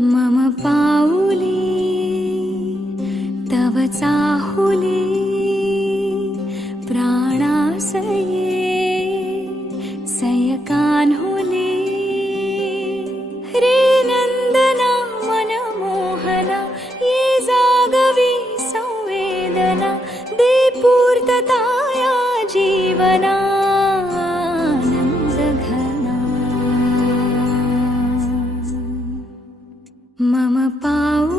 मम पाऊली तव चाहुली प्राणासये सयकान्हुली रे नंदना मनमोहना ये जागवी संवेदना दे पूर्तताया जीवना मम पाऊ